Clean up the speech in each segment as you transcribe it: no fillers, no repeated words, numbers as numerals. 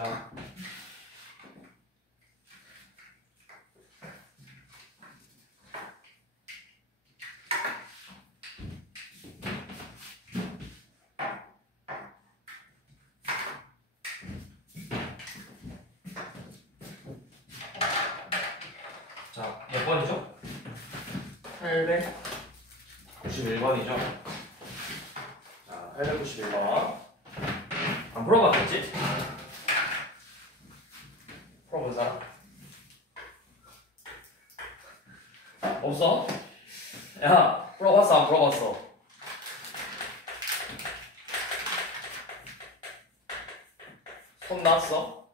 봅시다. 자, 몇 번이죠? 891번이죠? 자, 891번. 안 풀어봤겠지? 풀어본 사람? 없어? 야, 풀어봤어? 안 풀어봤어? 손 났어?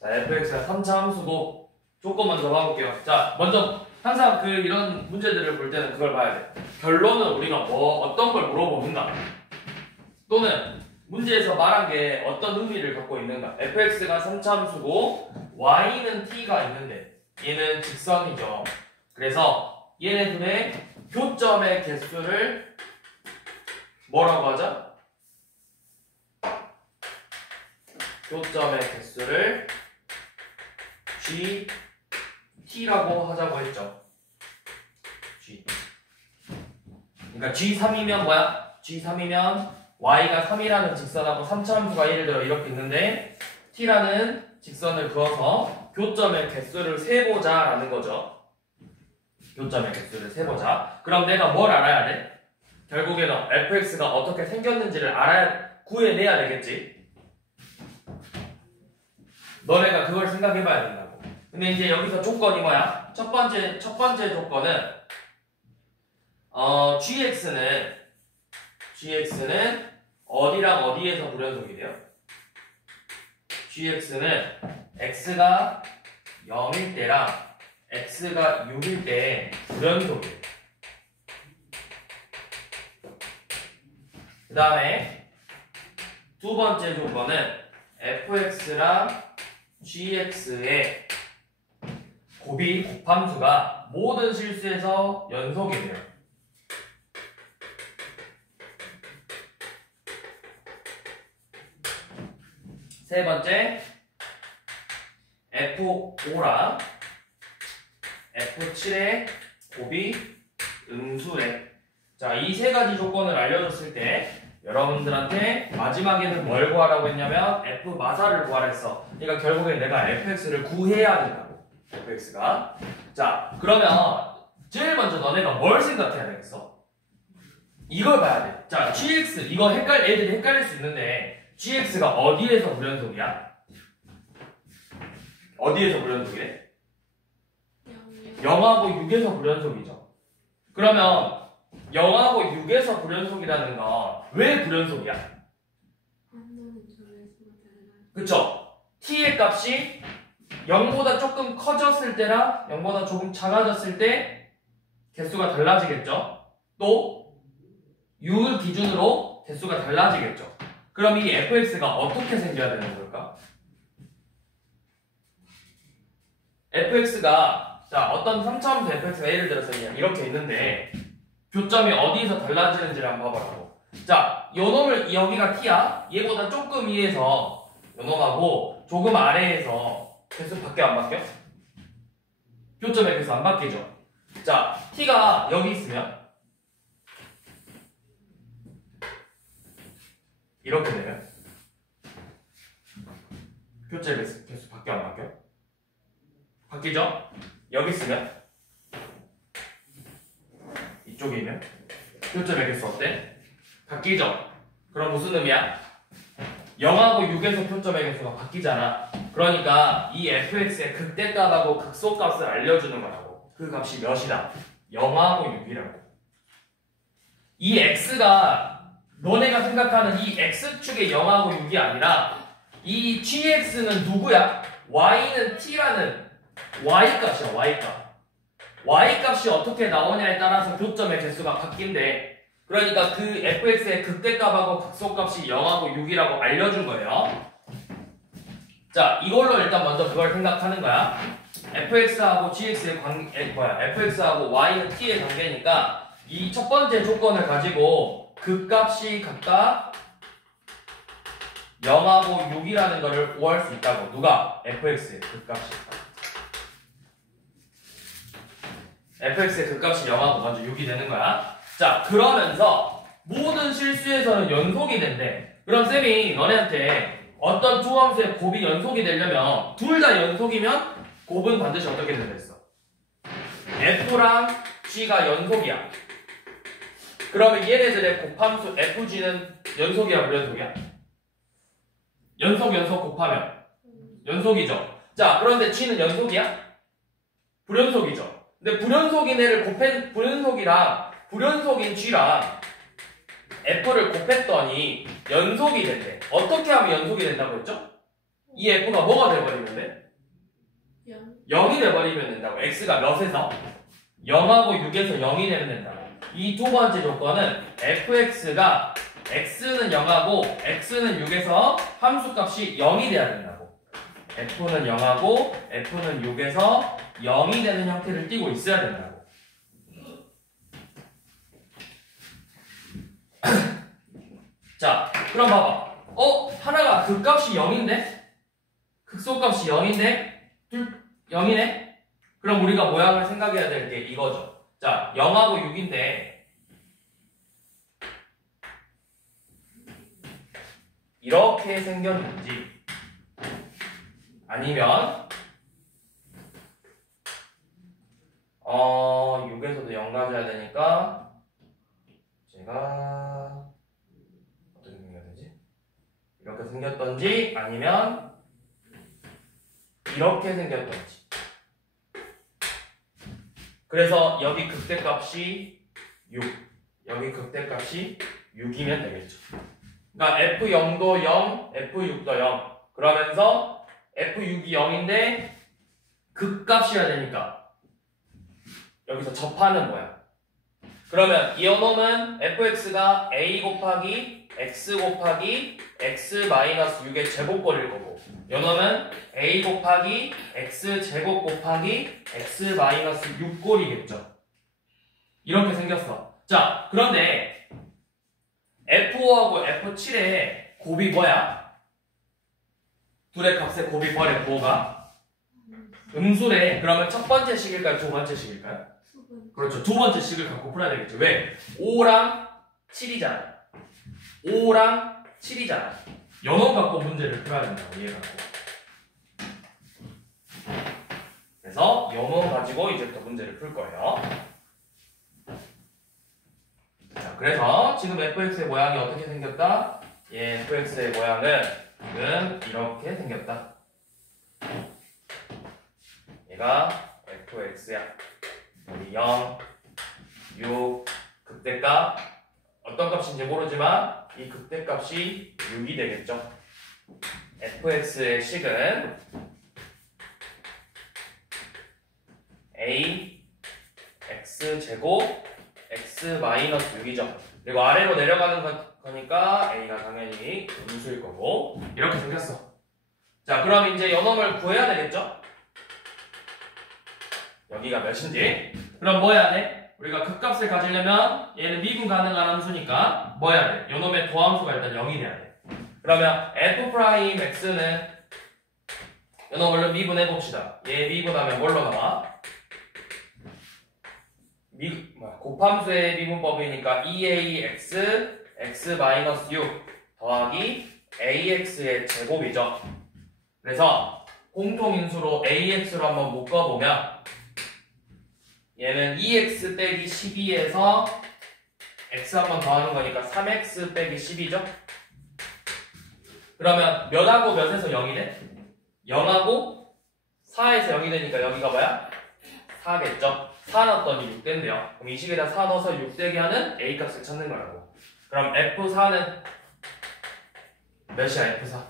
자, fx가 3차 함수고 조금 먼저 봐볼게요. 자, 먼저 항상 이런 문제들을 볼 때는 그걸 봐야 돼. 결론은 우리가 어떤 걸 물어보는가, 또는 문제에서 말한 게 어떤 의미를 갖고 있는가. fx가 3차 함수고 y는 t가 있는데 얘는 직선이죠. 그래서 얘네들의 교점의 개수를 뭐라고 하자? 교점의 개수를 gt라고 하자고 했죠. g. 그러니까 g3이면 뭐야? g3이면 y가 3이라는 직선하고 3차 함수가 예를 들어 이렇게 있는데 t라는 직선을 그어서 교점의 개수를 세보자 라는 거죠. 교점의 개수를 세보자. 그럼 내가 뭘 알아야 돼? 결국에는 fx가 어떻게 생겼는지를 구해내야 되겠지. 너네가 그걸 생각해봐야 된다고. 근데 이제 여기서 조건이 뭐야? 첫 번째 조건은 gx는 어디랑 어디에서 불연속이 돼요? gx는 x가 0일 때랑 x가 6일 때 불연속이에요. 그 다음에 두 번째 조건은 fx랑 gx의 곱함수가 모든 실수에서 연속이 돼요. 세 번째, f5랑 f7의 곱이 음수래. 자, 이 세 가지 조건을 알려줬을 때 여러분들한테 마지막에는 뭘 구하라고 했냐면 f 마사를 구하라 했어. 그러니까 결국엔 내가 fx를 구해야 된다고. fx가. 자, 그러면 제일 먼저 너네가 뭘 생각해야 되겠어? 이걸 봐야 돼. 자, gx 이거 애들이 헷갈릴 수 있는데 gx가 어디에서 불연속이야? 어디에서 불연속이래? 0하고 6에서 불연속이죠. 그러면 0하고 6에서 불연속이라는 건 왜 불연속이야? 그쵸? t의 값이 0보다 조금 커졌을 때랑 0보다 조금 작아졌을 때 개수가 달라지겠죠? 또 6을 기준으로 개수가 달라지겠죠? 그럼 이 fx가 어떻게 생겨야 되는 걸까? fx가 자, 어떤 3차함수 fx가 예를 들어서 이렇게 있는데 교점이 어디에서 달라지는지를 한번 봐보라고. 자, 요놈을 여기가 t야. 얘보다 조금 위에서 요놈하고 조금 아래에서 개수 바뀌어 안 바뀌어? 교점의 개수 안 바뀌죠. 자, t가 여기 있으면 이렇게 되면 교점의 개수 바뀌어 안 바뀌어? 바뀌죠? 여기 있으면 이쪽에 있는 교점의 개수 어때? 바뀌죠? 그럼 무슨 의미야? 0하고 6에서 교점의 개수가 바뀌잖아. 그러니까 이 fx의 극대값하고 극소값을 알려주는 거라고. 그 값이 몇이다? 0하고 6이라고. 이 x가 너네가 생각하는 이 x축의 0하고 6이 아니라 이 gx는 누구야? y는 t라는 y값이야. y값이 어떻게 나오냐에 따라서 교점의 개수가 바뀐대. 그러니까 그 fx의 극대값하고 극소값이 0하고 6이라고 알려준 거예요. 자, 이걸로 일단 먼저 그걸 생각하는 거야. fx하고 gx의 fx하고 y는 t의 관계니까 이 첫 번째 조건을 가지고 극값이 각각 0하고 6이라는 거를 오할 수 있다고. 누가? fx의 극값이 있다. fx의 극값이 0하고 먼저 6이 되는 거야. 자, 그러면서 모든 실수에서는 연속이 된대. 그럼 쌤이 너네한테 어떤 조함수의 곱이 연속이 되려면 둘 다 연속이면 곱은 반드시 어떻게 된다 했어? f랑 g가 연속이야. 그러면 얘네들의 곱함수 fg는 연속이야, 불연속이야? 연속 곱하면 연속이죠. 자, 그런데 g는 연속이야? 불연속이죠. 근데 불연속인 애를 불연속이랑 불연속인 g랑 f를 곱했더니 연속이 된대. 어떻게 하면 연속이 된다고 했죠? 이 f가 뭐가 돼버리면 돼? 0이 돼버리면 된다고. x가 몇에서? 0하고 6에서 0이 되면 된다고. 이 두 번째 조건은 fx가 x는 0하고 x는 6에서 함수값이 0이 돼야 된다고. f는 0하고 f는 6에서 0이 되는 형태를 띠고 있어야 된다고. 자, 그럼 봐봐. 하나가 극값이 0인데? 극소값이 0인데? 둘 0이네? 그럼 우리가 모양을 생각해야 될 게 이거죠. 자, 0하고 6인데 이렇게 생겼는지 아니면 6에서도 0 가져야 되니까 제가 어떻게 생겨야 되지? 이렇게 생겼던지 아니면 이렇게 생겼던지. 그래서 여기 극대값이 6, 여기 극대값이 6이면 되겠죠. 그러니까 F0도 0, F6도 0. 그러면서 F6이 0인데 극값이어야 되니까 여기서 접하는 거야. 그러면 이 요놈은 fx가 a 곱하기 x 곱하기 x-6의 제곱꼴일 거고, 요놈은 a 곱하기 x 제곱 곱하기 x-6꼴이겠죠. 이렇게 생겼어. 자, 그런데 f5하고 f7의 곱이 뭐야? 둘의 값의 곱이 뭐래? 부호가 음수래. 그러면 첫 번째 식일까요? 두 번째 식일까요? 그렇죠. 두 번째 식을 갖고 풀어야 되겠죠. 왜? 5랑 7이잖아. 5랑 7이잖아. 연원 갖고 문제를 풀어야 된다고, 얘 갖고. 그래서 연원 가지고 이제부터 문제를 풀 거예요. 자, 그래서 지금 fx의 모양이 어떻게 생겼다? 예, fx의 모양은 지금 이렇게 생겼다. 얘가 fx야. 여기 0, 6, 극대값 어떤 값인지 모르지만 이 극대값이 6이 되겠죠. fx의 식은 a x제곱 x-6이죠. 그리고 아래로 내려가는 거니까 a가 당연히 음수일 거고, 이렇게 생겼어. 자, 그럼 이제 요놈을 구해야 되겠죠? 여기가 몇인지. 그럼 뭐 해야 돼? 우리가 극값을 가지려면 얘는 미분 가능한 함수니까 뭐 해야 돼? 요놈의 도함수가 일단 0이 돼야 돼. 그러면 f'x는 요놈을 미분해 봅시다. 얘 미분하면 뭘로 나와? 곱함수의 미분법이니까 2ax x-6 더하기 ax의 제곱이죠. 그래서 공통인수로 ax로 한번 묶어보면 얘는 2x 빼기 12에서 x 한번 더하는 거니까 3x 빼기 10이죠. 그러면 몇하고 몇에서 0이 돼? 0하고 4에서 0이 되니까 여기가 뭐야? 4겠죠. 4 넣었더니 6 된대요. 그럼 이 식에다 4 넣어서 6 되게 하는 a 값을 찾는 거라고. 그럼 f4는 몇이야? f4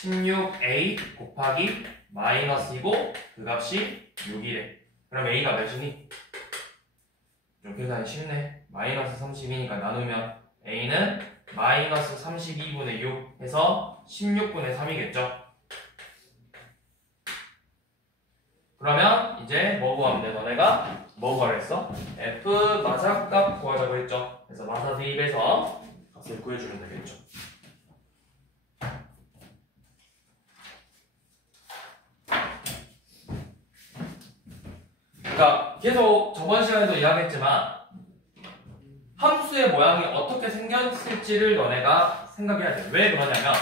16a 곱하기 마이너스이고 그 값이 6이래. 그럼 a가 몇이니? 좀 계산이 쉽네. 마이너스 32니까 나누면 a는 마이너스 32분의 6 해서 16분의 3이겠죠. 그러면 이제 뭐 구하면 돼? 너네가 뭐 구하랬어? f 마사값 구하자고 했죠. 그래서 마사 대입해서 값을 구해주면 되겠죠. 그러니까 계속 저번 시간에도 이야기했지만 함수의 모양이 어떻게 생겼을지를 너네가 생각해야 돼. 왜 그러냐면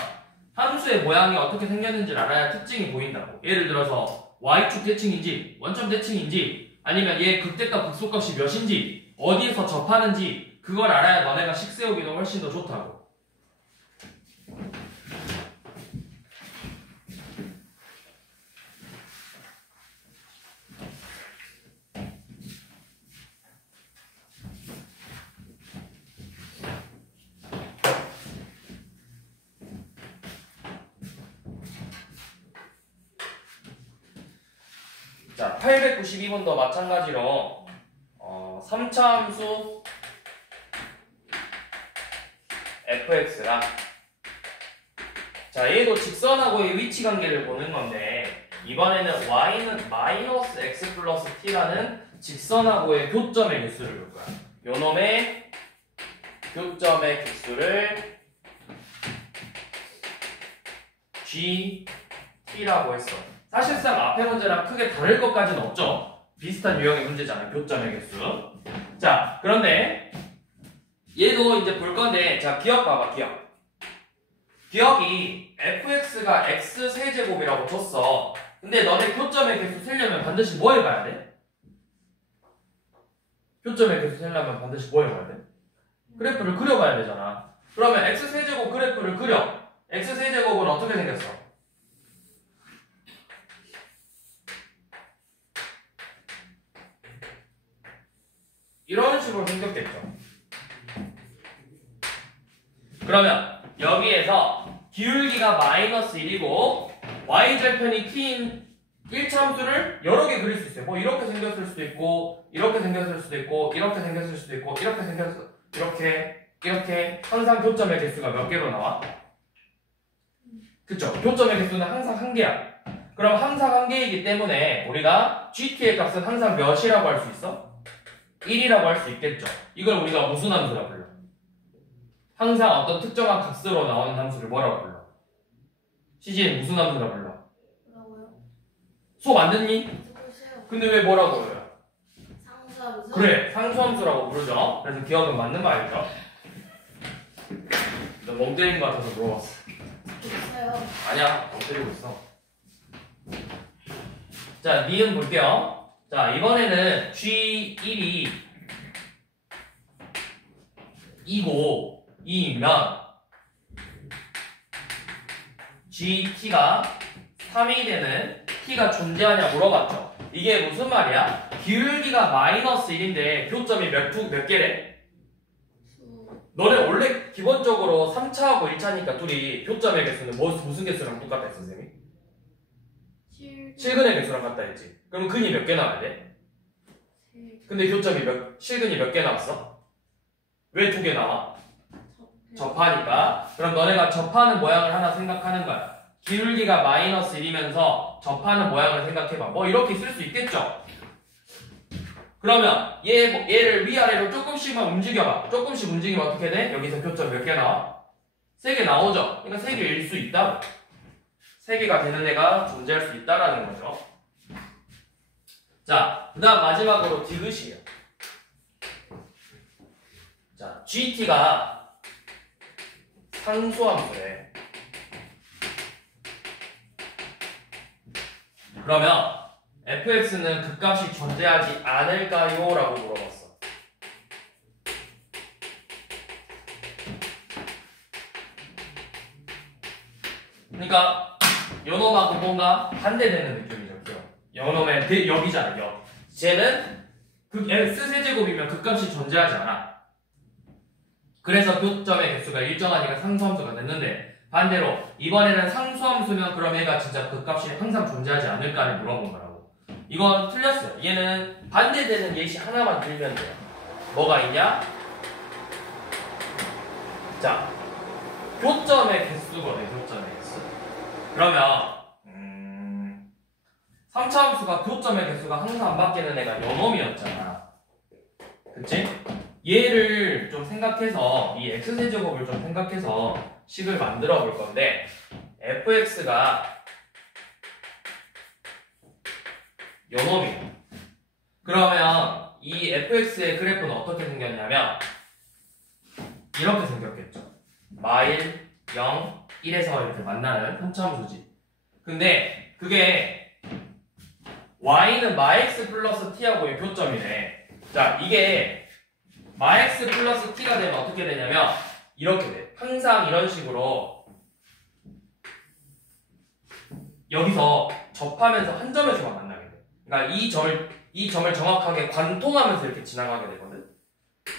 함수의 모양이 어떻게 생겼는지를 알아야 특징이 보인다고. 예를 들어서 y축 대칭인지 원점 대칭인지 아니면 얘 극대값 극소값이 몇인지 어디에서 접하는지 그걸 알아야 너네가 식 세우기도 훨씬 더 좋다고. 자, 892번도 마찬가지로 3차 함수 fx가 자, 얘도 직선하고의 위치 관계를 보는 건데 이번에는 y는 마이너스 x 플러스 t라는 직선하고의 교점의 개수를 볼 거야. 요놈의 교점의 개수를 gt라고 했어. 사실상 앞에 문제랑 크게 다를 것까지는 없죠. 비슷한 유형의 문제잖아요. 교점의 개수. 자, 그런데 얘도 이제 볼 건데, 자, 기억 봐봐, 기억. 기억이 fx가 x 세제곱이라고 줬어. 근데 너네 교점의 개수 세려면 반드시 뭐 해봐야 돼? 교점의 개수 세려면 반드시 뭐 해봐야 돼? 그래프를 그려봐야 되잖아. 그러면 x 세제곱 그래프를 그려. x 세제곱은 어떻게 생겼어? 이런 식으로 생겼겠죠. 그러면 여기에서 기울기가 마이너스 1이고 y절편이 t인 1차 함수를 여러 개 그릴 수 있어요. 뭐 이렇게 생겼을 수도 있고 이렇게 생겼을 수도 있고 이렇게 생겼을 수도 있고 이렇게 생겼을 이렇게 항상 교점의 개수가 몇 개로 나와? 그쵸? 교점의 개수는 항상 한 개야. 그럼 항상 한 개이기 때문에 우리가 gt의 값은 항상 몇이라고 할 수 있어? 1이라고 할 수 있겠죠. 이걸 우리가 무슨 함수라 불러? 항상 어떤 특정한 값으로 나오는 함수를 뭐라고 불러? 시진 무슨 함수라 불러? 뭐라고요? 수업 안 듣니? 듣고 있어요. 근데 왜 뭐라고 불러요? 상수함수? 그래, 상수함수라고 부르죠. 그래서 기억은 맞는 거 알죠? 너 멍 때린 거 같아서 물어봤어. 듣고 있어요. 아니야, 멍 때리고 있어. 자, 니은 볼게요. 자, 이번에는 G1이 2고 2이면 GT가 3이 되는 T가 존재하냐 물어봤죠. 이게 무슨 말이야? 기울기가 마이너스 1인데 교점이 몇 개래? 너네 원래 기본적으로 3차하고 1차니까 둘이 교점의 개수는 무슨 개수랑 똑같아, 선생님이? 실근의 개수랑 같다 했지. 그럼 근이 몇 개 나와야 돼? 근데 교점이 실근이 몇 개 나왔어? 왜 2개 나와? 접하니까. 그럼 너네가 접하는 모양을 하나 생각하는 거야. 기울기가 마이너스 1이면서 접하는 모양을 생각해봐. 뭐 이렇게 쓸 수 있겠죠? 그러면 얘를 위아래로 조금씩만 움직여봐. 조금씩 움직이면 어떻게 돼? 여기서 교점 몇 개 나와? 3개 나오죠? 그러니까 3개일 수 있다. 3개가 되는 애가 존재할 수 있다라는 거죠. 자, 그 다음 마지막으로 디귿이에요. 자, GT가 상수함수래. 그러면 fx는 극값이 존재하지 않을까요? 라고 물어봤어. 그러니까 요놈하고 뭔가 반대되는 느낌이죠. 요놈의 역이잖아, 역. 쟤는 x세제곱이면 극값이 존재하지 않아. 그래서 교점의 개수가 일정하니까 상수함수가 됐는데 반대로 이번에는 상수함수면 그럼 얘가 진짜 극값이 항상 존재하지 않을까를 물어본 거라고. 이건 틀렸어요. 얘는 반대되는 예시 하나만 들면 돼요. 뭐가 있냐? 자, 교점의 개수거든, 교점의 개수. 그러면 3차 함수가 교점의 개수가 항상 안 바뀌는 애가 요놈이었잖아. 그치? 얘를 좀 생각해서 이 x세제곱을 좀 생각해서 식을 만들어 볼 건데 fx가 요 놈이에요. 그러면 이 fx의 그래프는 어떻게 생겼냐면 이렇게 생겼겠죠. 마일 0, 1에서 이렇게 만나는 함수지. 근데 그게 y는 max 플러스 t하고의 교점이네. 자, 이게 max 플러스 t가 되면 어떻게 되냐면 이렇게 돼. 항상 이런 식으로 여기서 접하면서 한 점에서만 만나게 돼. 그러니까 이 점을 정확하게 관통하면서 이렇게 지나가게 되거든.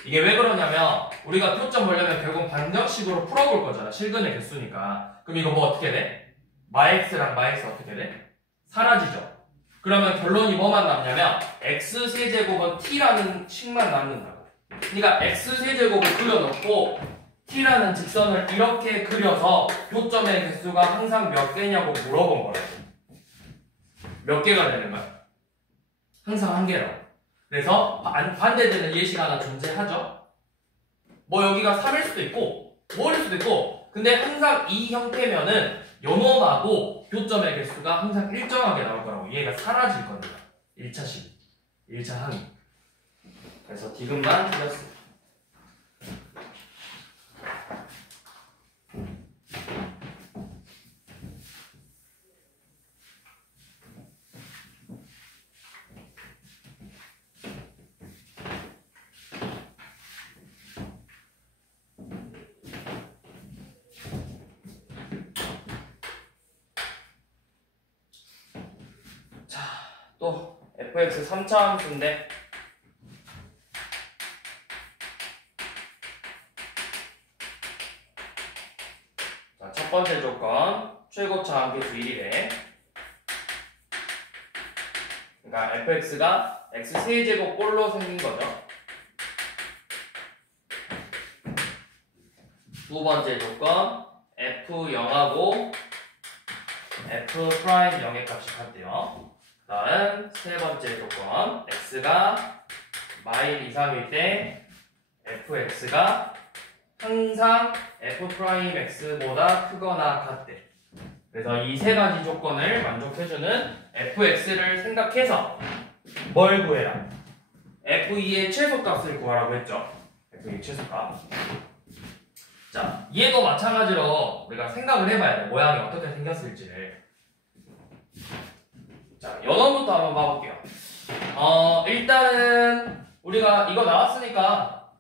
이게 왜 그러냐면 우리가 표점 보려면 결국 방정식으로 풀어볼 거잖아. 실근의 개수니까. 그럼 이거 뭐 어떻게 돼? 마x랑 마x 어떻게 돼? 사라지죠. 그러면 결론이 뭐만 남냐면 x세제곱은 t라는 식만 남는다고. 그러니까 x세제곱을 그려놓고 t라는 직선을 이렇게 그려서 교점의 개수가 항상 몇 개냐고 물어본 거라고. 몇 개가 되는 거야? 항상 한 개라고. 그래서 반대되는 예시가 하나 존재하죠. 뭐 여기가 3일 수도 있고 5일 수도 있고, 근데 항상 이 형태면은 요놈하고 교점의 개수가 항상 일정하게 나올 거라고. 얘가 사라질 겁니다. 1차식, 1차 항이. 그래서 디귿만 틀렸습니다. 또 fx 3차 함수인데 자, 첫 번째 조건 최고차 함계수 1이래. 그러니까 fx가 x 세제곱 꼴로 생긴 거죠. 두 번째 조건 f0하고 f'0의 값이 같대요. 다음 세 번째 조건 x가 마일 이상일 때 fx가 항상 f'x보다 크거나 같대. 그래서 이 세 가지 조건을 만족해주는 fx를 생각해서 뭘 구해라? f2의 최소값을 구하라고 했죠. f2의 최소값. 자, 얘도 마찬가지로 우리가 생각을 해봐야 돼. 모양이 어떻게 생겼을지를. 자, 연원부터 한번 봐볼게요. 일단은 우리가 이거 나왔으니까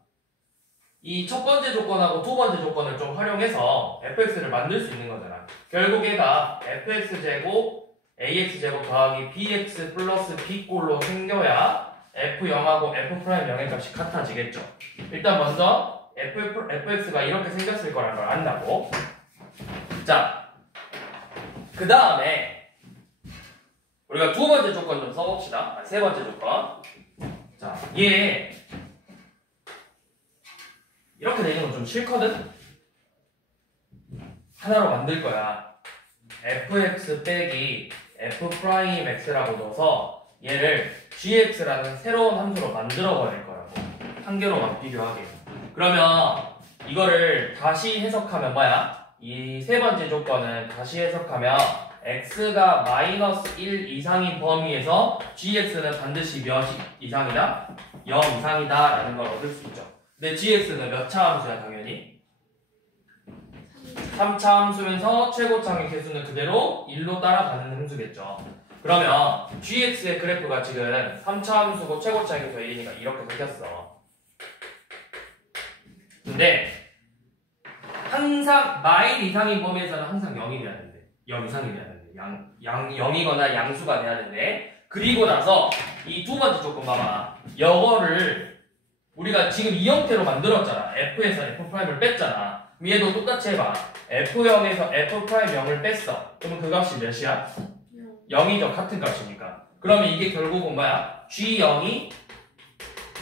이 첫 번째 조건하고 두 번째 조건을 좀 활용해서 fx를 만들 수 있는 거잖아. 결국 얘가 fx제곱 ax제곱 더하기 bx 플러스 b꼴로 생겨야 f0하고 f'0의 값이 같아지겠죠. 일단 먼저 fx가 이렇게 생겼을 거라는 걸 안다고. 자, 그 다음에 우리가 두 번째 조건 좀 써봅시다. 세 번째 조건. 자, 얘 이렇게 되는 건 좀 싫거든? 하나로 만들 거야. fx 빼기 f'x라고 넣어서 얘를 gx라는 새로운 함수로 만들어 버릴 거라고. 한 개로만 비교하게. 그러면 이거를 다시 해석하면 뭐야? 이 세 번째 조건은 다시 해석하면 x가 마이너스 1 이상인 범위에서 gx는 반드시 몇 이상이다? 0 이상이다 라는 걸 얻을 수 있죠. 근데 gx는 몇 차 함수야 당연히? 3차 함수면서 최고차의 개수는 그대로 1로 따라가는 함수겠죠. 그러면 gx의 그래프가 지금 3차 함수고 최고차의 개수가 1이니까 이렇게 생겼어. 근데 항상 마일 이상인 범위에서는 항상 0이 돼야 되는데 0 이상이 돼야 되는데 0이거나 양수가 돼야 되는데, 그리고 나서 이 두 번째 조건 봐봐. 이거를 우리가 지금 이 형태로 만들었잖아. f에서 f'을 뺐잖아. 그럼 얘도 똑같이 해봐. f0에서 f'0을 뺐어. 그러면 그 값이 몇이야? 0이죠. 같은 값이니까. 그러면 이게 결국은 뭐야? g0이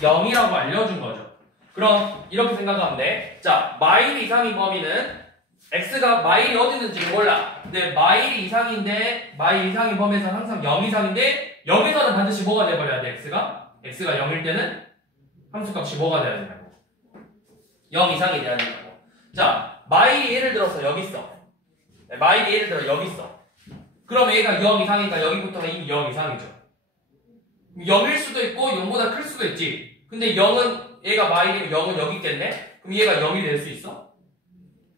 0이라고 알려준 거죠. 그럼 이렇게 생각하면 돼. 자, 마일 이상인 범위는 x가 마일이 어디 있는지 몰라. 근데 마일 이상인데 마일 이상인 범위에서는 항상 0 이상인데 0에서는 반드시 뭐가 돼버려야 돼? x가 0일 때는 함수값이 뭐가 돼야 되냐고. 0 이상이 돼야 된다고. 자, 마일이 예를 들어서 여기 있어. 마일이 예를 들어 여기 있어. 그럼 얘가 0 이상이니까 여기부터가 이미 0 이상이죠. 0일 수도 있고 0보다 클 수도 있지. 근데 0은 얘가 마일이면 0은 여기 있겠네? 그럼 얘가 0이 될 수 있어?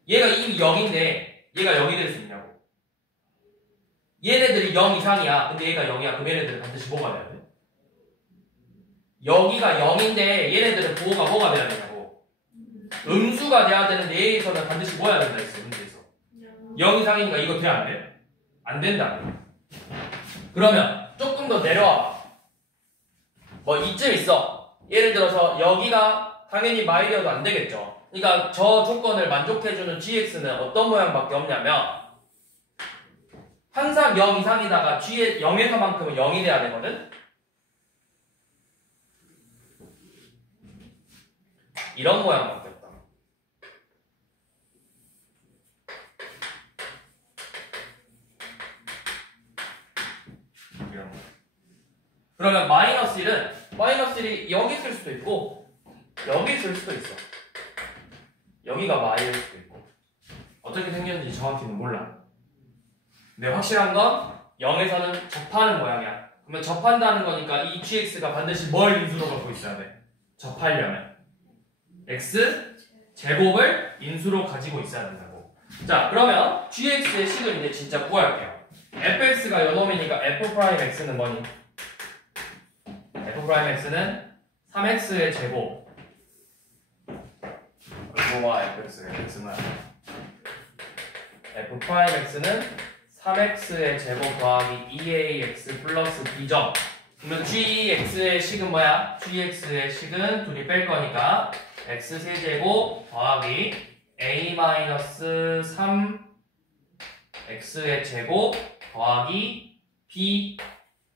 얘가 이미 0인데 얘가 0이 될 수 있냐고. 얘네들이 0 이상이야. 근데 얘가 0이야. 그럼 얘네들은 반드시 뭐가 돼야 돼? 여기가 0인데 얘네들은 부호가 뭐가 돼야 되냐고. 음수가 돼야 되는데 얘에서는 반드시 뭐 해야 된다 했어. 문제에서 0 이상이니까 이거 돼 안 돼? 안 된다. 그러면 조금 더 내려와. 뭐 이쯤 있어. 예를 들어서 여기가 당연히 마일이어도 안 되겠죠. 그러니까 저 조건을 만족해주는 gx는 어떤 모양밖에 없냐면 항상 0 이상이다가 g의 0에서만큼은 0이 돼야 되거든. 이런 모양밖에 없다. 이런 거. 그러면 마이너스 1은 여기 있을 수도 있고 여기 있을 수도 있어. 여기가 마일일 수도 있고 어떻게 생겼는지 정확히는 몰라. 근데 확실한 건 0에서는 접하는 모양이야. 그러면 접한다는 거니까 이 gx가 반드시 뭘 인수로 갖고 있어야 돼? 접하려면 x 제곱을 인수로 가지고 있어야 된다고. 자, 그러면 gx의 식을 이제 진짜 구할게요. fx가 요놈이니까 f'x는 뭐니? f'x는 3x의 제곱 뭐와 fx는 f'x는 3x의 제곱 더하기 2ax 플러스 b점. 그러면 gx의 식은 뭐야? gx의 식은 둘이 뺄 거니까 x 세제곱 더하기 a-3 x의 제곱 더하기 b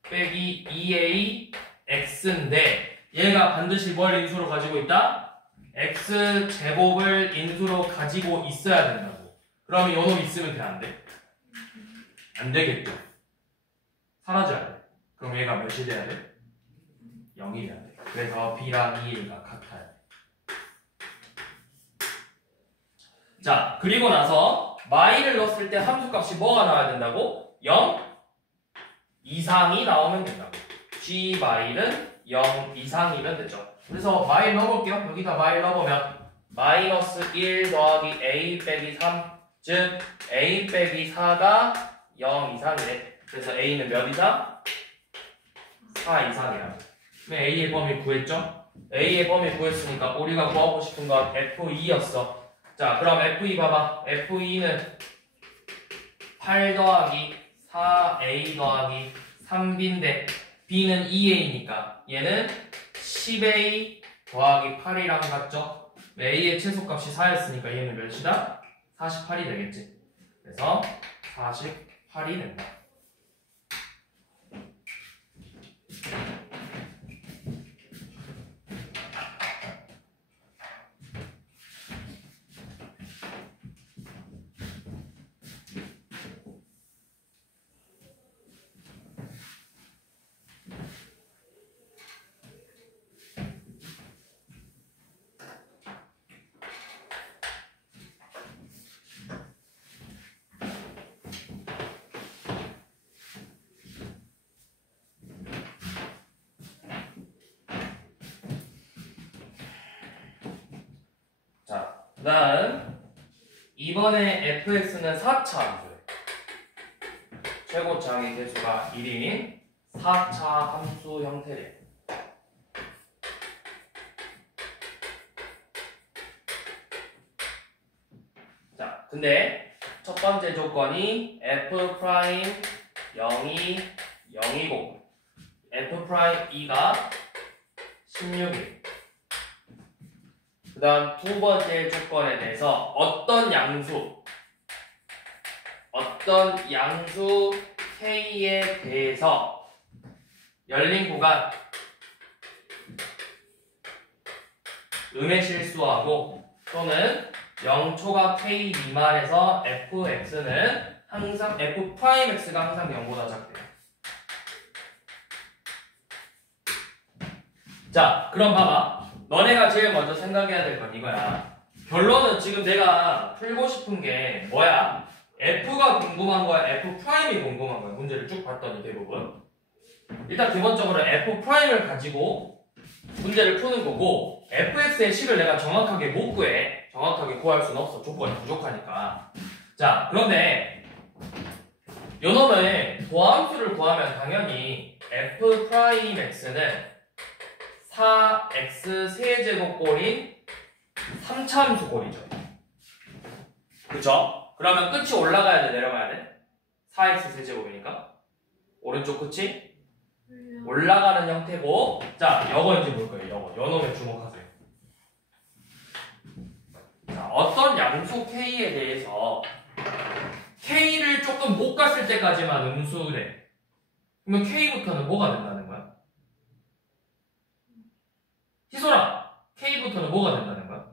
빼기 2a x인데 얘가 반드시 뭘 인수로 가지고 있다? x 제곱을 인수로 가지고 있어야 된다고. 그러면 요놈 있으면 돼? 안 돼? 안 되겠죠. 사라져야 돼. 그럼 얘가 몇이 돼야 돼? 0이 돼야 돼. 그래서 b랑 2a가 같아야 돼. 자, 그리고 나서 마이를 넣었을 때 함수값이 뭐가 나와야 된다고? 0 이상이 나오면 된다고. g 마일은 0 이상이면 되죠. 그래서 마일 넣어볼게요. 여기다 마일 넣어보면 마이너스 1 더하기 a 빼기 3 즉 a 빼기 4가 0 이상이래. 그래서 a는 몇 이상? 4 이상이야. 그럼 a의 범위 구했죠? a의 범위 구했으니까 우리가 구하고 싶은 건 f2였어. 자, 그럼 f2 봐봐. f2는 8 더하기 4a 더하기 3b인데 b는 2a니까 얘는 10a 더하기 8이랑 같죠? a의 최소값이 4였으니까 얘는 몇이다? 48이 되겠지. 그래서 48이 된다. 그 다음 이번에 fx는 4차 함수예요. 최고차항의 개수가 1인 4차 함수 형태래요. 자, 근데 첫 번째 조건이 f 프라임 0이 0이고 f 프라임 2가 16이에요. 그 다음 두 번째 조건에 대해서 어떤 양수 k에 대해서 열린 구간 음의 실수하고 또는 0초가 k 미만에서 fx는 항상 f'x가 항상 0보다 작대요. 자, 그럼 봐봐. 너네가 제일 먼저 생각해야 될 건 이거야. 결론은 지금 내가 풀고 싶은 게 뭐야? F가 궁금한 거야? F'이 궁금한 거야? 문제를 쭉 봤더니 대부분. 일단 기본적으로 F'을 가지고 문제를 푸는 거고 fx의 식을 내가 정확하게 못 구해. 정확하게 구할 수는 없어. 조건이 부족하니까. 자, 그런데 요놈의 도함수를 구하면 당연히 f'x는 4x 세제곱꼴인 3차함수 꼴이죠. 그쵸? 그러면 끝이 올라가야 돼? 내려가야 돼? 4x 세제곱이니까 오른쪽 끝이 올라가는 형태고, 자, 요거 이제 볼 거예요. 요거. 요놈에 주목하세요. 자, 어떤 양수 K에 대해서 K를 조금 못 갔을 때까지만 음수래. 그러면 K부터는 뭐가 된다는 거야? 희소라, K부터는 뭐가 된다는 거야?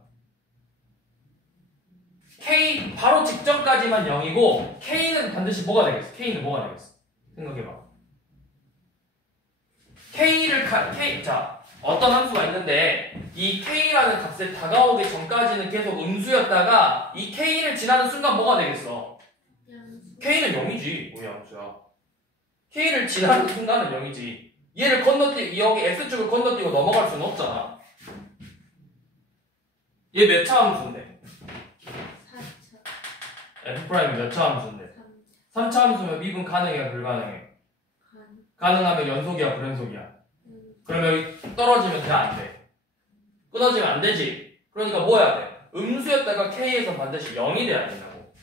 K 바로 직전까지만 0이고 K는 반드시 뭐가 되겠어? K는 뭐가 되겠어? 생각해봐. 자, 어떤 함수가 있는데 이 K라는 값에 다가오기 전까지는 계속 음수였다가 이 K를 지나는 순간 뭐가 되겠어? K는 0이지. 뭐야 함수야. K를 지나는 순간은 0이지. 얘를 여기 X축을 건너뛰고 넘어갈 수는 없잖아. 얘 몇 차 함수인데? 4차. F' 몇 차 함수인데? 3차 함수면 미분 가능해 불가능해? 가능하면 연속이야 불연속이야? 그러면 여기 떨어지면 돼 안 돼? 끊어지면 안 되지. 그러니까 뭐 해야 돼? 음수였다가 K에서 반드시 0이 돼야 된다고.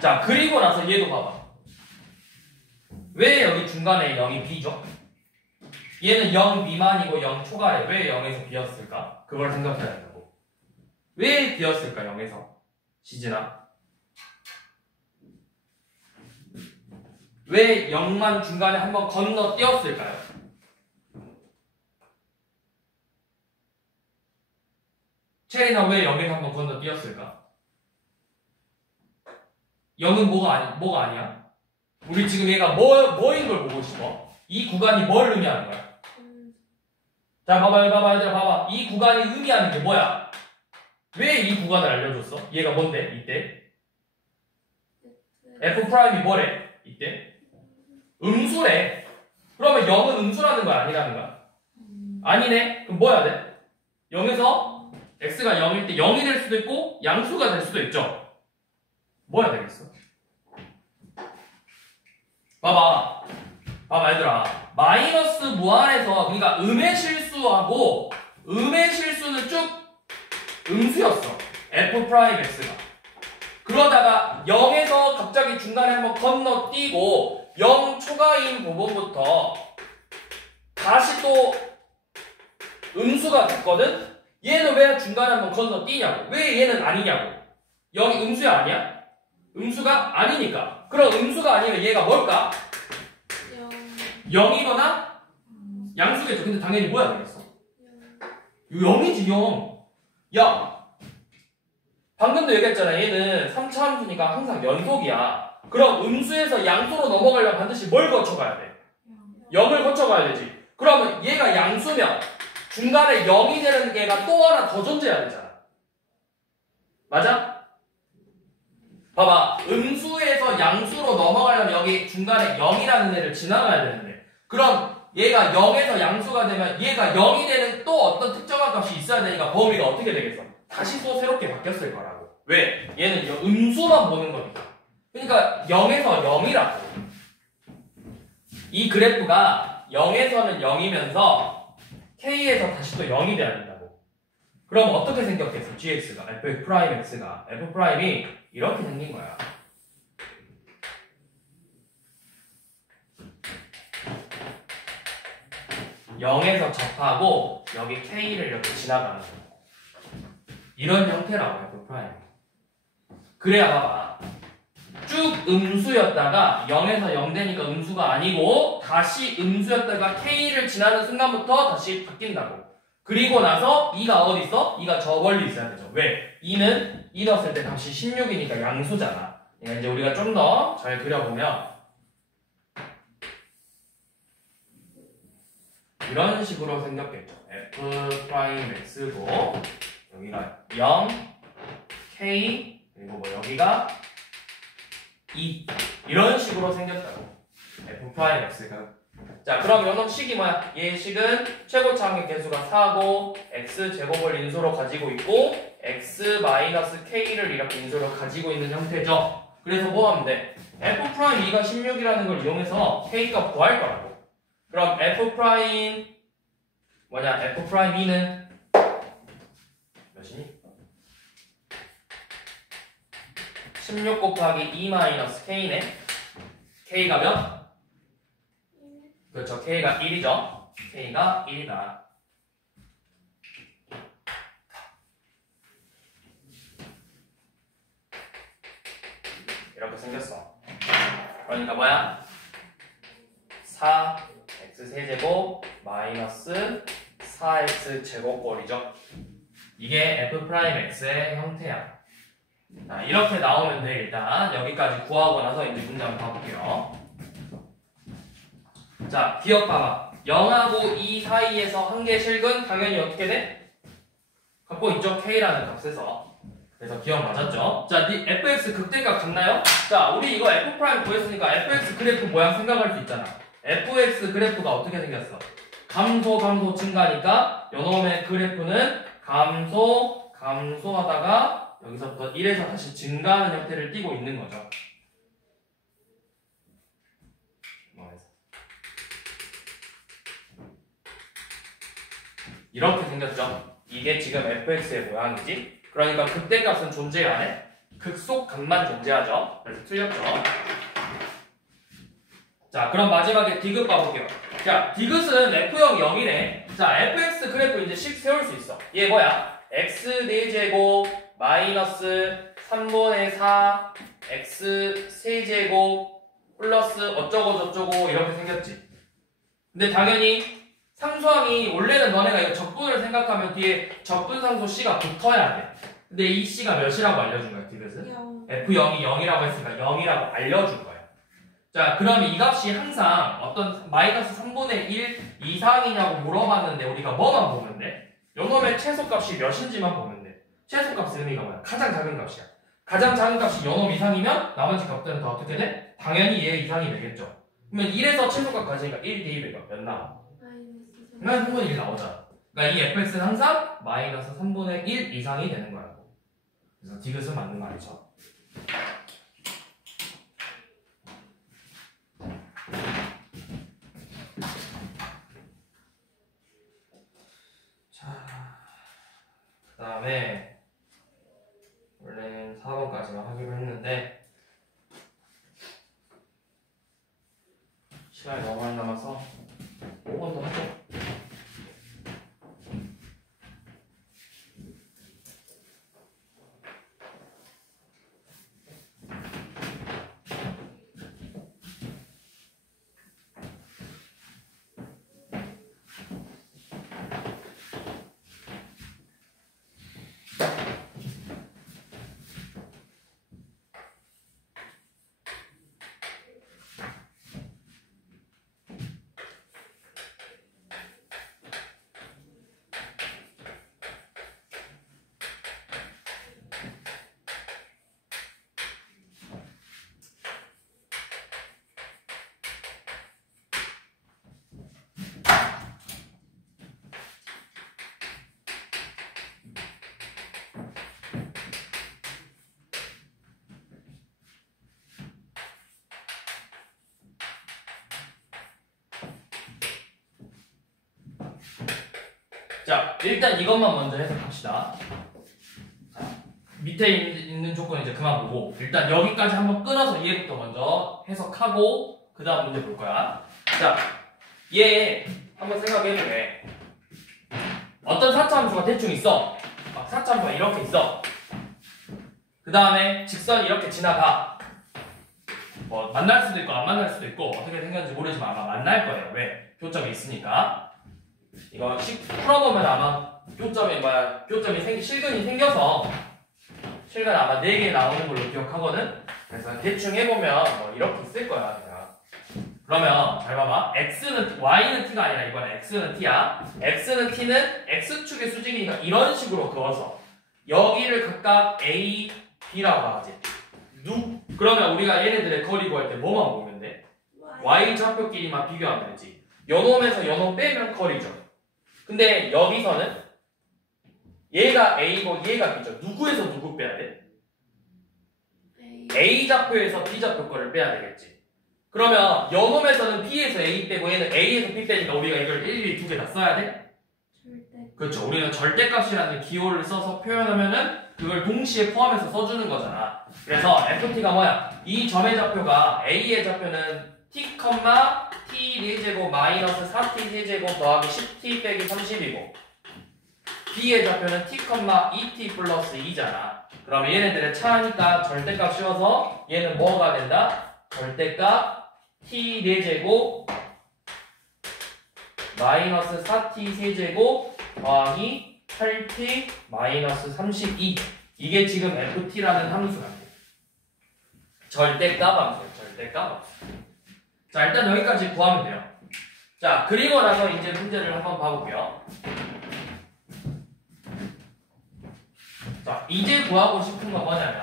자, 그리고 나서 얘도 봐봐. 왜 여기 중간에 0이 B죠? 얘는 0 미만이고 0 초과래. 왜 0에서 B였을까? 그걸 생각해야 된다고. 왜 B였을까 0에서? 시진아. 왜 0만 중간에 한번 건너뛰었을까요? 체리는 왜 0에서 한번 건너뛰었을까? 0은 뭐가 아니야? 우리 지금 얘가 뭐인 걸 보고 싶어? 이 구간이 뭘 의미하는 거야? 자, 봐봐, 얘들아, 봐봐. 이 구간이 의미하는 게 뭐야? 왜 이 구간을 알려줬어? 얘가 뭔데, 이때? F'이 뭐래? 이때? 음수래. 그러면 0은 음수라는 거야, 아니라는 거야? 아니네? 그럼 뭐 해야 돼? 0에서 x가 0일 때 0이 될 수도 있고 양수가 될 수도 있죠. 뭐 해야 되겠어? 봐봐 얘들아. 마이너스 무한에서 그러니까 음의 실수하고 음의 실수는 쭉 음수였어. F'X가. 그러다가 0에서 갑자기 중간에 한번 건너뛰고 0 초과인 부분부터 다시 또 음수가 됐거든? 얘는 왜 중간에 한번 건너뛰냐고. 왜 얘는 아니냐고. 0이 음수야 아니야? 음수가 아니니까. 그럼 음수가 아니면 얘가 뭘까? 0이거나 양수겠죠. 근데 당연히 뭐야 되겠어? 0이지 0. 야, 방금도 얘기했잖아. 얘는 3차 함수니까 항상 연속이야. 그럼 음수에서 양수로 넘어가려면 반드시 뭘 거쳐가야 돼? 0을 거쳐가야 되지. 그러면 얘가 양수면 중간에 0이 되는 게가 또 하나 더 존재해야 되잖아. 맞아? 봐봐. 음수에서 양수로 넘어가려면 여기 중간에 0이라는 애를 지나가야 되는데, 그럼 얘가 0에서 양수가 되면 얘가 0이 되는 또 어떤 특정한 값이 있어야 되니까 범위가 어떻게 되겠어? 다시 또 새롭게 바뀌었을 거라고. 왜? 얘는 음수만 보는 거니까. 그러니까 0에서 0이라고. 이 그래프가 0에서는 0이면서 K에서 다시 또 0이 돼야 된다고. 그럼 어떻게 생겼겠어? GX가, F'X가, F'이 이렇게 생긴 거야. (0에서) 접하고 여기 K를 이렇게 지나가는 거야. 이런 형태라고 F'. 그래야 봐봐. 쭉 음수였다가 0에서 0 되니까 음수가 아니고 다시 음수였다가 K를 지나는 순간부터 다시 바뀐다고. 그리고 나서 2가 어디 있어? 2가 저 멀리 있어야 되죠. 왜? 2는 2 넣었을 때 값이 16이니까 양수잖아. 그러니까 이제 우리가 좀 더 잘 그려보면 이런 식으로 생겼겠죠. F'X고 여기가 0, K, 그리고 뭐 여기가 2 이런 식으로 생겼다고. F'X가. 자, 그럼 요놈 식이 뭐야? 얘 식은 최고차항의 개수가 4고 X제곱을 인수로 가지고 있고 X-K를 이렇게 인수로 가지고 있는 형태죠. 그래서 뭐 하면 돼? F'E가 16이라는 걸 이용해서 K값 구할 거라고. 그럼 F'E는 몇이니? 16 곱하기 2 마이너스 K네. K가 몇? 그렇죠. K가 1이죠. K가 1이다. 이렇게 생겼어. 그러니까 뭐야? 4x 세제곱 마이너스 4x 제곱꼴이죠. 이게 F'X의 형태야. 자, 이렇게 나오면 돼. 일단 여기까지 구하고 나서 이제 문장 봐볼게요. 자, 기억봐봐. 0하고 2 사이에서 한 개의 실근 당연히 어떻게 돼? 갖고 있죠? K라는 값에서. 그래서 기억 맞았죠? 자, fx 극대값 같나요? 자, 우리 이거 F' 구했으니까 fx 그래프 모양 생각할 수 있잖아. fx 그래프가 어떻게 생겼어? 감소 증가니까 요놈의 그래프는 감소하다가 여기서부터 1에서 다시 증가하는 형태를 띠고 있는 거죠. 이렇게 생겼죠. 이게 지금 fx의 모양이지. 그러니까 극대값은 존재 안 해. 극속값만 존재하죠. 그래서 틀렸죠. 자, 그럼 마지막에 디귿 봐볼게요. 자, 디귿은 f형이 0이네. 자, fx 그래프 이제 식 세울 수 있어. 얘 뭐야? x 4제곱 마이너스 3분의 4 x 세제곱 플러스 어쩌고 저쩌고 이렇게 생겼지. 근데 당연히 상수항이 원래는 너네가 이거 적분을 생각하면 뒤에 적분상수 C가 붙어야 돼. 근데 이 C가 몇이라고 알려준 거야, 디귿은? F0이 0이라고 했으니까 0이라고 알려준 거야. 자, 그럼 이 값이 항상 어떤 마이너스 3분의 1 이상이냐고 물어봤는데 우리가 뭐만 보면 돼? 요놈의 최소값이 몇인지만 보면 돼. 최소값의 의미가 뭐야? 가장 작은 값이야. 가장 작은 값이 요놈 이상이면 나머지 값들은 다 어떻게 돼? 당연히 얘 이상이 되겠죠. 그러면 1에서 최소값 가지니까 1 대입해봐. 몇 나와? 그냥 3분의 1 나오잖아. 그러니까 이 fx는 항상 마이너스 3분의 1 이상이 되는 거라고. 그래서 디귿은 맞는 말이죠. 자, 그 다음에 원래는 4번까지만 하기로 했는데 시간이 너무 많이 남아서 5번도 하죠. 자, 일단 이것만 먼저 해석합시다. 자, 밑에 있는 조건 이제 그만 보고 일단 여기까지 한번 끊어서 얘부터 먼저 해석하고 그 다음 문제 볼 거야. 자, 얘 한번 생각해보게. 어떤 사차함수가 대충 있어. 막 사차함수가 이렇게 있어. 그 다음에 직선이 이렇게 지나가. 뭐 만날 수도 있고 안 만날 수도 있고 어떻게 생겼는지 모르지만 아마 만날 거예요. 왜? 교점이 있으니까. 이거 풀어보면 아마 교점이 실근이 생겨서 실근 아마 4개 나오는 걸로 기억하거든. 그래서 대충 해보면 뭐 이렇게 있을 거야. 그냥. 그러면 잘 봐봐. y는 t가 아니라 이번에 x는 t야. x는 t는 x축의 수직이니까 이런 식으로 그어서 여기를 각각 A, B라고 하지. 그러면 우리가 얘네들의 거리 구할 때 뭐만 보면 돼? Y 좌표끼리만 비교하면 되지. 요놈에서 요놈 빼면 거리죠. 근데 여기서는 얘가 A고 얘가 B죠. 누구에서 누구 빼야 돼? A 좌표에서 B 좌표 거를 빼야 되겠지. 그러면 요놈에서는 B에서 A 빼고 얘는 A에서 B 빼니까 우리가 이걸 일일이 두 개 다 써야 돼? 그렇죠. 우리는 절대값이라는 기호를 써서 표현하면은 그걸 동시에 포함해서 써주는 거잖아. 그래서 FT가 뭐야? 이 점의 좌표가 A의 좌표는 t, t 4제곱 마이너스 4t 세제곱 더하기 10t 빼기 30이고 B의 좌표는 t, 2t 플러스 2잖아. 그럼 얘네들의 차니까 절대값 씌워서 얘는 뭐가 된다? 절대값 t 4제곱 마이너스 4t 세제곱 더하기 8t 마이너스 32. 이게 지금 ft라는 함수 같아. 절대값 함수예요. 절대값 함수. 자, 일단 여기까지 구하면 돼요. 자, 그리고 나서 이제 문제를 한번 봐볼게요. 자, 이제 구하고 싶은 건 뭐냐면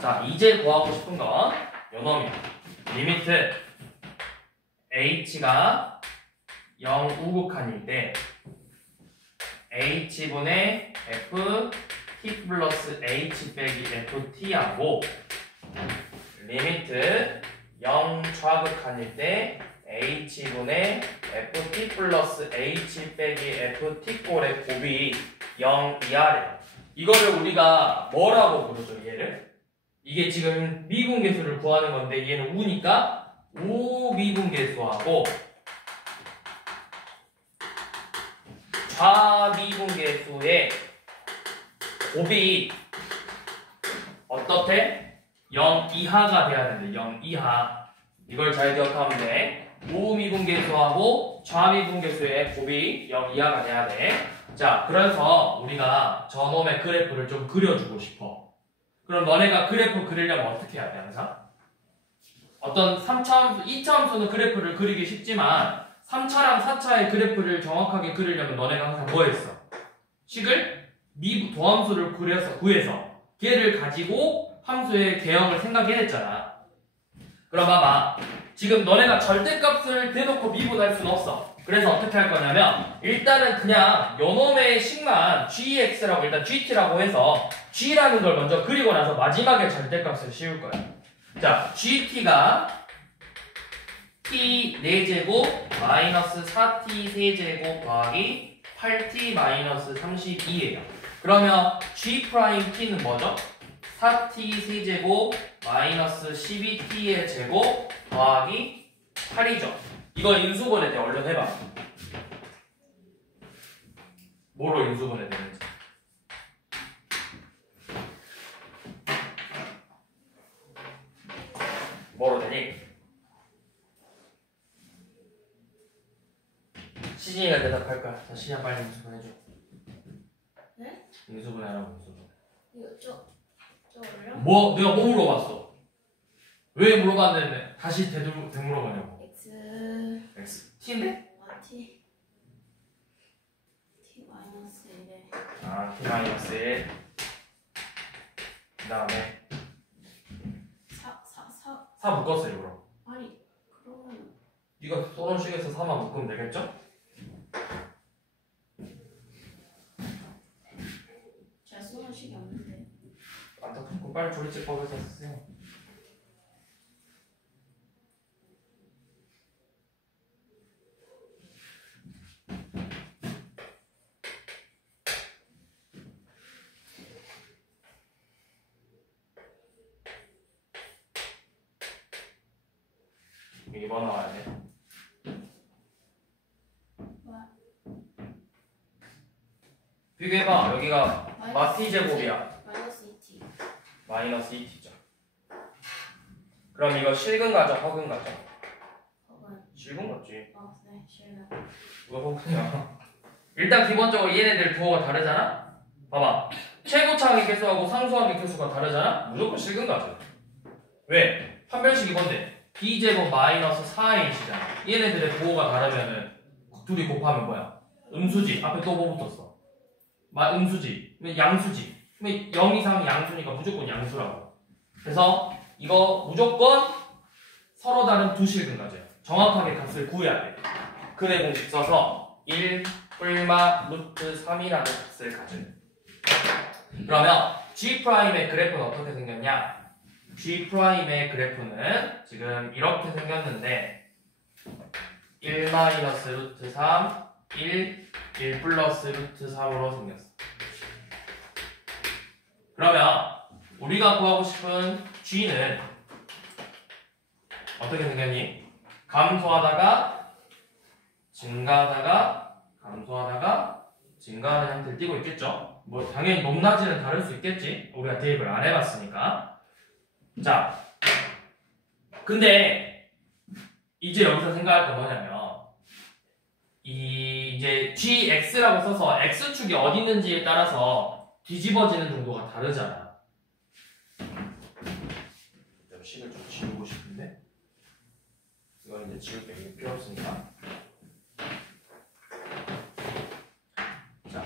자, 이제 구하고 싶은 건 요놈이야. 리미트 h가 0 우극한일 때 h분의 f t 플러스 h 빼기 ft하고 리미트 0 좌극한일 때 h분의 ft 플러스 h 빼기 ft 꼴의 곱이 0 이하래요. 이거를 우리가 뭐라고 부르죠, 얘를? 이게 지금 미분계수를 구하는 건데 얘는 우니까 우미분계수하고 좌미분계수의 곱이 어떻대? 0 이하가 돼야 되는데 0 이하. 이걸 잘 기억하면 돼. 우미분계수하고 좌미분계수의 곱이 0 이하가 돼야 돼. 자, 그래서 우리가 저놈의 그래프를 좀 그려주고 싶어. 그럼 너네가 그래프 그리려면 어떻게 해야 돼, 항상? 어떤 3차함수, 2차함수는 그래프를 그리기 쉽지만 3차랑 4차의 그래프를 정확하게 그리려면 너네가 항상 뭐 했어? 식을 도함수를 구해서 걔를 가지고 함수의 개형을 생각해냈잖아. 그럼 봐봐. 지금 너네가 절대값을 대놓고 미분할 수는 없어. 그래서 어떻게 할 거냐면 일단은 그냥 요놈의 식만 gx라고 일단 gt라고 해서 g라는 걸 먼저 그리고 나서 마지막에 절대값을 씌울 거야. 자, gt가 t 4제곱 마이너스 4t 세제곱 더하기 8t 마이너스 32예요. 그러면 g't는 뭐죠? 4t 세제곱 마이너스 12t의 제곱 더하기 8이죠. 이거 인수분해 때 얼른 해봐. 뭐로 인수분해 되는지. 뭐로 되니? 시진이가 대답할 거야. 자, 시진아 빨리 인수분해줘. 네? 인수분해하라고 인수분해. 이거 저를요? 뭐? 내가 뭐 물어봤어? 왜 물어봤는데 다시 되물어보냐고. X. T인데? t 마이너스 1에 아, T 마이너스 1. 그 다음에 4 묶었어 일부러. 아니 그러면 네가 쏘는 식에서 4만 묶으면 되겠죠? 제가 쏘는 식이 없는데 안타깝고 빨리 조리제법에서 쓰세요. 이게 뭐 나와야 돼? 비교해봐. 여기가 마T 제곱이야. 마이너스 2t 마이너스 2t죠. 그럼 이거 실근 가죠? 허근 가죠? 허근 실근 같지. 네 실근 이거 허근이야. 일단 기본적으로 얘네들 부호가 다르잖아? 봐봐. 최고차항의 개수하고 상수항의 개수가 다르잖아? 무조건 실근가죠. 왜? 판별식이 뭔데? b제곱 마이너스 4h잖아. 얘네들의 부호가 다르면은 둘이 곱하면 뭐야? 음수지. 앞에 또 뭐 붙었어? 음수지. 양수지. 0 이상이 양수니까 무조건 양수라고. 그래서 이거 무조건 서로 다른 두 실근가죠. 정확하게 값을 구해야 돼. 근의 공식 써서 1 뿔마 루트 3이라는 값을 가진. 그러면 G'의 그래프는 어떻게 생겼냐? G'의 그래프는 지금 이렇게 생겼는데 1 마이너스 루트 3, 1 플러스 루트 3으로 생겼어. 그러면 우리가 구하고 싶은 G는 어떻게 생겼니? 감소하다가 증가하다가 감소하다가 증가하는 형태를 띠고 있겠죠? 뭐 당연히 높낮이는 다를 수 있겠지? 우리가 대입을 안 해봤으니까. 자, 근데 이제 여기서 생각할 건 뭐냐면 이제 gx라고 써서 x축이 어디 있는지에 따라서 뒤집어지는 정도가 다르잖아. 식을 좀 지우고 싶은데 이건 이제 지울 게 필요 없으니까. 자,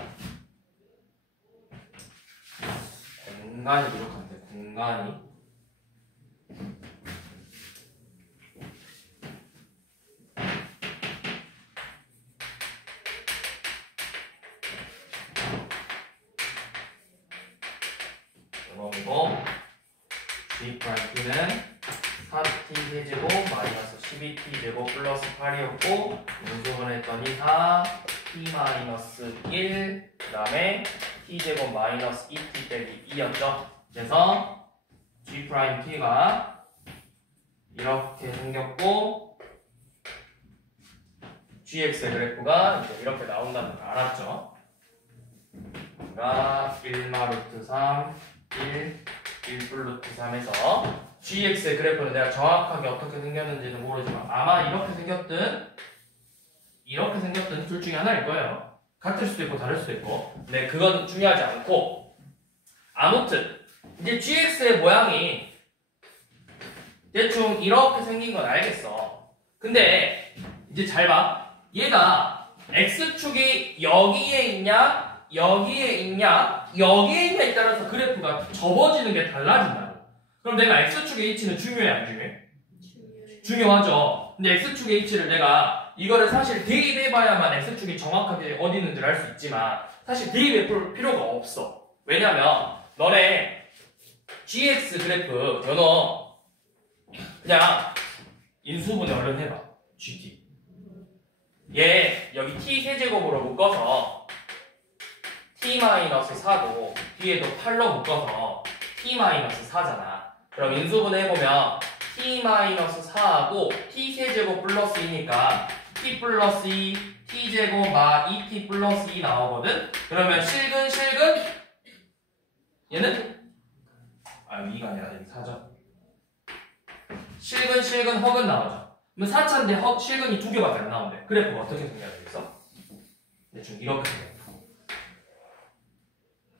공간이 부족한데 공간이 이거고 G'는 4t 세제곱 마이너스 12t제곱 플러스 8이었고 운송을 했더니 4t 마이너스 1 그 다음에 t제곱 마이너스 2t 빼기 2였죠. 그래서 G'T가 이렇게 생겼고 GX의 그래프가 이제 이렇게 나온다는 걸 알았죠. 그러니까 1마 루트 3 1 플루트 3에서 GX의 그래프는 내가 정확하게 어떻게 생겼는지는 모르지만 아마 이렇게 생겼든 둘 중에 하나일 거예요. 같을 수도 있고 다를 수도 있고. 네, 그건 중요하지 않고 아무튼 이제 GX의 모양이 대충 이렇게 생긴 건 알겠어. 근데 이제 잘 봐. 얘가 X축이 여기에 있냐 여기에 있냐에 따라서 그래프가 접어지는 게 달라진다고. 그럼 내가 X축의 H는 중요해 안 중요해? 중요하죠. 근데 X축의 H를 내가 이거를 사실 대입해봐야만 X축이 정확하게 어디 있는지를 알 수 있지만 사실 대입해볼 필요가 없어. 왜냐면 너네 GX 그래프 연어 그냥 인수분해 얼른 해봐. GT 얘 여기 T 세제곱으로 묶어서 T-4도 뒤에도 8로 묶어서 T-4잖아. 그럼 인수분해 해보면 T-4하고 T세제곱 플러스 2니까 T 플러스 2, T제곱 마 2T 플러스 2 나오거든? 그러면 실근 얘는? 2가 아니라 여기 4죠. 실근 헉은 나오죠. 그럼 4차인데 실근이 2개밖에 안 나오는데 그래프가 어떻게 생겨야 되겠어? 대충 이렇게 생겨.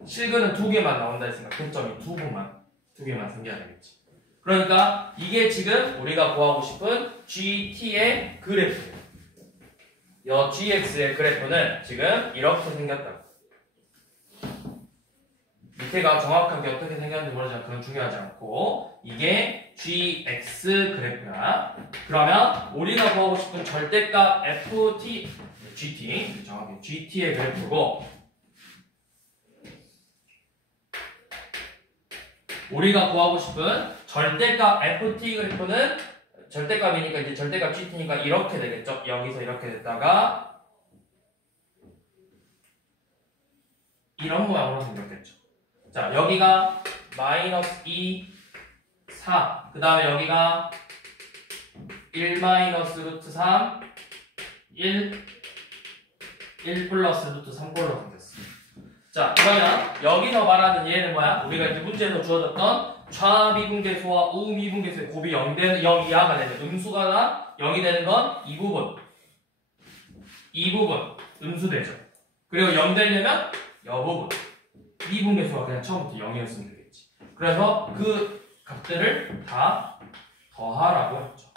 실근은 2개만 나온다 했으니까 분점이 2개만 생겨야 되겠지. 그러니까 이게 지금 우리가 구하고 싶은 GT의 그래프예요. 이 GX의 그래프는 지금 이렇게 생겼다고. 밑에가 정확하게 어떻게 생겼는지 모르지만 그건 중요하지 않고 이게 GX 그래프야. 그러면 우리가 구하고 싶은 절대값 GT 정확히 GT의 그래프고 우리가 구하고 싶은 절대값 FT 그래프는 절대값이니까 이제 절대값 GT니까 이렇게 되겠죠. 여기서 이렇게 됐다가 이런 모양으로 생겼겠죠. 자, 여기가 마이너스 2, 4. 그 다음에 여기가 1 마이너스 루트 3, 1 플러스 루트 3꼴로 생겼어. 자, 그러면 여기서 말하는 얘는 뭐야? 우리가 이제 문제에서 주어졌던 좌미분계수와 우미분계수의 곱이 0 이하가 되는 음수가 0이 되는 건 이 부분 음수되죠. 그리고 0 되려면 이 부분 미분계수가 그냥 처음부터 0이었으면 되겠지. 그래서 그 값들을 다 더하라고 했죠.